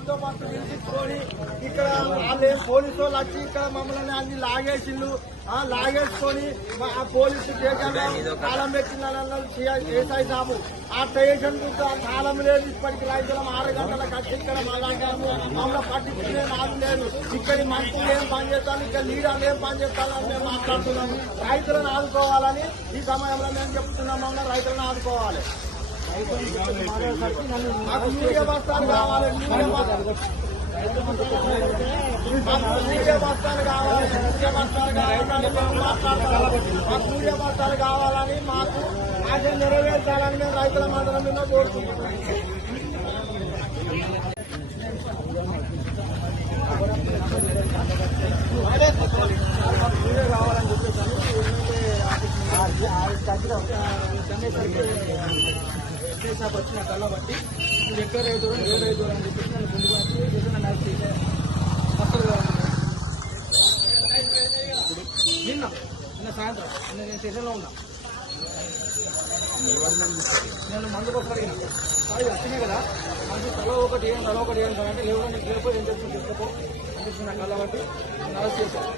బందోబస్తు పిలిపించుకొని ఇక్కడ వాళ్ళు పోలీసు వాళ్ళు వచ్చి ఇక్కడ మమ్మల్ని అన్ని లాగేసిళ్ళు లాగేసుకొని ఆ పోలీసు స్టేషన్లో కాలం పెట్టిన ఏసై సాబు ఆ స్టేషన్ కాలం లేదు. ఇప్పటికి రైతులం 6 గంటలకు వచ్చి ఇక్కడ మమ్మల్ని పట్టించుకునే నాదు లేదు. ఇక్కడి మంత్రులు ఏం పనిచేస్తాను, ఇక్కడ లీడర్లు ఏం పనిచేస్తారని మేము మాట్లాడుతున్నాము. రైతులను ఆదుకోవాలని ఈ సమయంలో మేము చెప్తున్నాం. మమ్మల్ని రైతులను ఆదుకోవాలి. మాకు యూరియా బస్తాలు కావాలి, యూరియా బస్తాలు కావాలి, మాకు యూరియా బస్తాలు కావాలని మాకు ఆశ నెరవేర్చాలని మేము రైతుల మండలం మీద కోరుకుంటున్నాం. యూరియా కావాలని చెప్పేసి వచ్చిన కళ్ళ బట్టి మీరు ఎక్కడ రైతు ఏ రైతు అని చెప్పేసి నన్ను ముందుకు వచ్చి నిన్న సాయంత్రం నేను స్టేషన్లో ఉన్నా. నేను మందుకు ఒకటి అది వచ్చినాయి కదా, మంచి తల ఒకటి అంటే లేవు నీకు లేకపోతే ఏం చేస్తుంది తీసుకోపో అని చెప్పి నా కళ్ళ బట్టి అరెస్ట్ చేశాను.